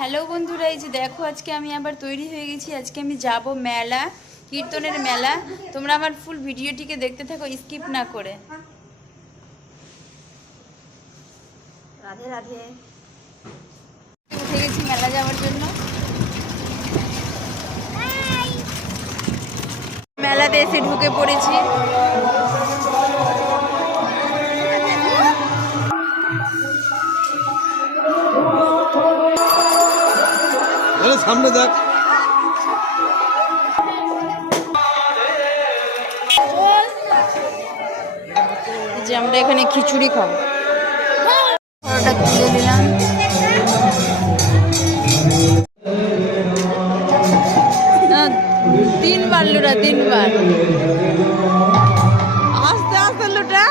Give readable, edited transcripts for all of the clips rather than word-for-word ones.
Hello বন্ধুরা, এই যে দেখো আজকে আমি আবার তৈরি হয়ে গেছি। আজকে আমি যাব মেলা, কীর্তনের মেলা। তোমরা আমার ফুল ভিডিওটিকে দেখতে থাকো, স্কিপ না করে। রাধে রাধে। উঠে গেছি মেলা যাওয়ার জন্য। মেলাতে এসে ঢুকে পড়েছি। সামনে দেখ, যে আমরা এখানে খিচুড়ি খাবো। পরোটা তুলে নিলাম। তিনবার লুটা, তিনবার আস্তে আস্তে লুটা।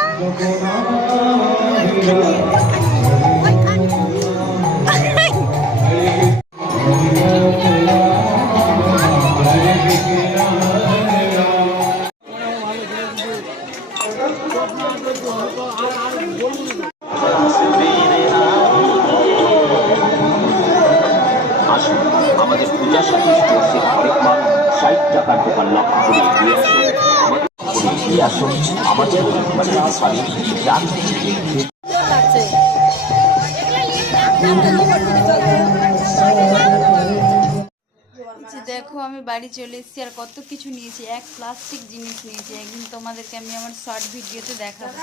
আমাদের পূজা সন্তুষ্ট 60 টাকার দোকান লক্ষ্য করে এগিয়ে আসুন আমাদের দেখো আমি বাড়ি চলে এসেছি, আর কত কিছু নিয়েছি। এক প্লাস্টিক জিনিস নিয়েছি, একদিন তোমাদেরকে আমি আমার শর্ট ভিডিওতে দেখাবো।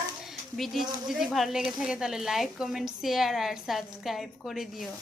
ভিডিও যদি ভালো লেগে থাকে তাহলে লাইক, কমেন্ট, শেয়ার আর সাবস্ক্রাইব করে দিও।